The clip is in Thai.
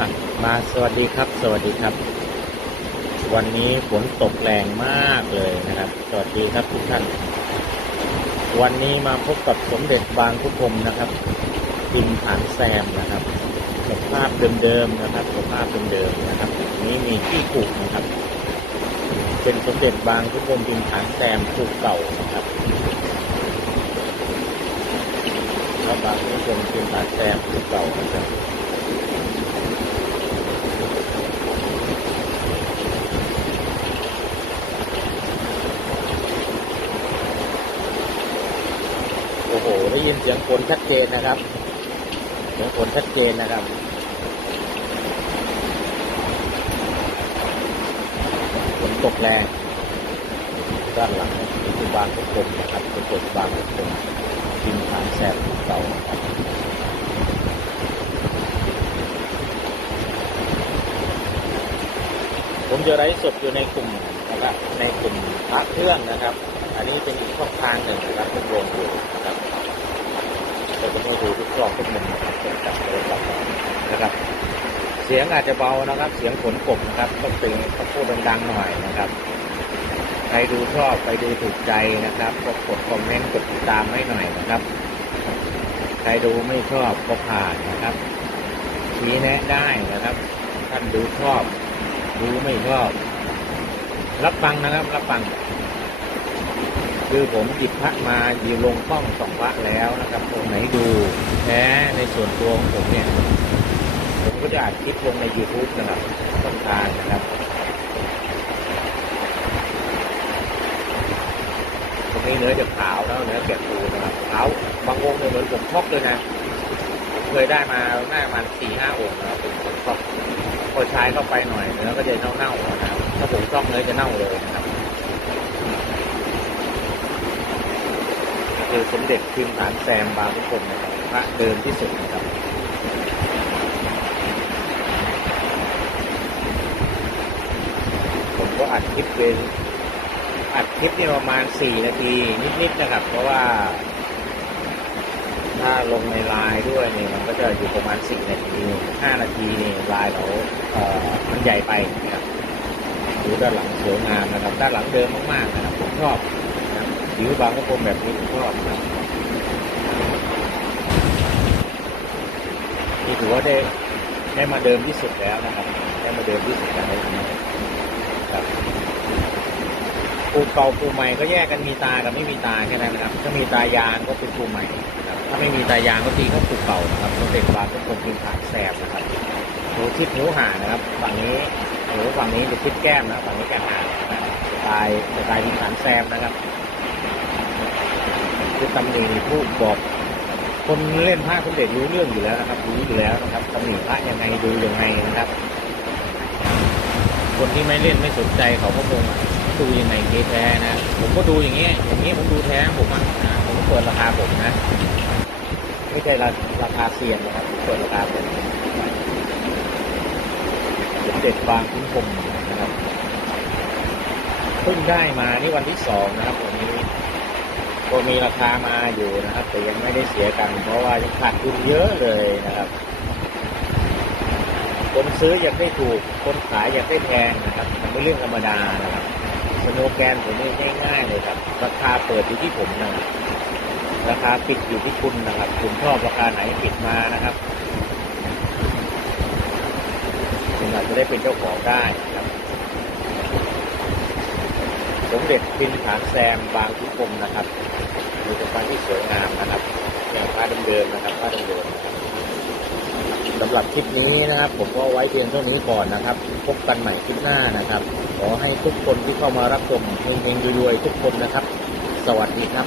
อะมาสวัสดีครับ สวัสดีครับ วันนี้ฝนตกแรงมากเลยนะครับ สวัสดีครับทุกท่าน วันนี้มาพบกับสมเด็จบางพุพมนะครับพิมฐานแซมนะครับสภาพเดิมๆนะครับสภาพเดิมๆนะครับนี้มีที่ปลูกนะครับ เป็นสมเด็จบางพุพมพิมฐานแซมปลูกเก่านะครับแล้วบางพุพมพิมฐานแซมปลูกเก่านะครับ โอ้โห ได้ยินเสียงฝนชัดเจนนะครับ เสียงฝนชัดเจนนะครับฝนตกแรงด้านหลังคือบางทุกนะครับเป็นกบางทุกคนกินฐานแซมภูเก่าผมจะไลฟ์สดอยู่ในกลุ่มนะครับ ในกลุ่มพระเครื่องนะครับ อันนี้เป็นอีกช่องทางหนึ่งนะครับผมลงอยู่นะครับ แต่ก็ไม่ดูทุกช่องทุกมุมนะครับเป็นจับเลยครับนะครับ เสียงอาจจะเบานะครับ เสียงฝนกบนะครับต้องเป็นต้องพูดดังๆหน่อยนะครับใครดูชอบใครดูถูกใจนะครับก็กดคอมเมนต์กดติดตามให้หน่อยนะครับใครดูไม่ชอบก็ผ่านนะครับชี้แนะได้นะครับ ท่านดูชอบ ดูไม่ชอบ รับฟังนะครับ รับฟัง คือผมหยิบพระมาอยู่ลงกล้องสองพระแล้วนะครับตรงไหนดูแท้ในส่วนตัวของผมเนี่ย ผมก็จะอัดคลิปลงใน YouTube นะครับต้นทางนะครับตรงนี้เนื้อจะขาวแล้วเนื้อแกะปูนะครับขาวบางองค์เนี่ยเหมือนผมพอกเลยนะผมเคยได้มาหน้ามันสี่ห้าองค์นะครับเป็นผมพอกพอใช้เข้าไปหน่อยเนื้อก็จะเน่าๆนะครับถ้าผมชอบเนื้อจะเน่าเลยนะครับ คือสมเด็จพิมฐานแซมบางทุกคนนะครับพระเดิมที่สุดนะครับผมก็อัดคลิปเป็นอัดคลิปนี่ประมาณสี่นาทีนิดๆนะครับ เพราะว่า ถ้าลงในไลน์ด้วยนี่มันก็จะอยู่ประมาณสี่นาทีห้านาทีนี่ไลน์เราเอ่อมันใหญ่ไปนะครับดูด้านหลังสวยงามนะครับด้านหลังเดิมมากๆนะครับผมชอบ นะครับผิวบางก็คมแบบนี้ผมชอบนะนี่ถือว่าได้ได้มาเดิมที่สุดแล้วนะครับ ได้มาเดิมที่สุดแล้วนะครับปูเก่าปูใหม่ก็แยกกันมีตากับไม่มีตาแค่นั้นนะครับ ถ้ามีตายางก็เป็นปูใหม่นะครับ ถ้าไม่มีตายางก็ตีก็ปูเก่านะครับต้องเป็นบางทุกคนเป็นฐานแสบนะครับดูทิศนิ้วห่างนะครับ ฝั่งนี้หรือฝั่งนี้จะทิศแก้มนะฝั่งนี้แก้มห่างนะสไตล์สไตล์เป็นฐานแซมนะครับ คือตำหนิผู้บอก คนเล่นพระสมเด็จรู้เรื่องอยู่แล้วนะครับ รู้อยู่แล้วนะครับตำหนิพระยังไงดูยังไงนะครับ คนที่ไม่เล่นไม่สนใจเขาก็คงดูยังไงเกแท้นะผมก็ดูอย่างเงี้ยอย่างนี้ผมดูแท้ผมอะผมก็เปิดราคาผมนะไม่ใช่ราราคาเสี่ยงนะครับเปิดราคาผมสมเด็จบางคุ้มพรหมนะครับเพิ่งได้มานี่วันที่สองนะครับวันนี้ ก็มีราคามาอยู่นะครับ แต่ยังไม่ได้เสียกันเพราะว่ายังขาดทุนเยอะเลยนะครับ คนซื้ออยากได้ถูก คนขายอยากได้แพงนะครับ มันเป็นเรื่องธรรมดานะครับสโนแกนผมนี่ง่ายๆเลยครับ ราคาเปิดอยู่ที่ผมนะครับราคาปิดอยู่ที่คุณนะครับ คุณชอบราคาไหนปิดมานะครับคุณอาจจะได้เป็นเจ้าของได้นะครับสมเด็จพินฐานแซมบางทุกคมนะครับ มีเป็นพระที่สวยงามนะครับอย่างฟ้าเดิมๆนะครับฟ้าเดิมๆนสำหรับคลิปนี้นะครับ ผมก็ไว้เพียงเท่านี้ก่อนนะครับ พบกันใหม่คลิปหน้านะครับ ขอให้ทุกคนที่เข้ามารับชมเฮงๆรวยๆทุกคนนะครับ สวัสดีครับ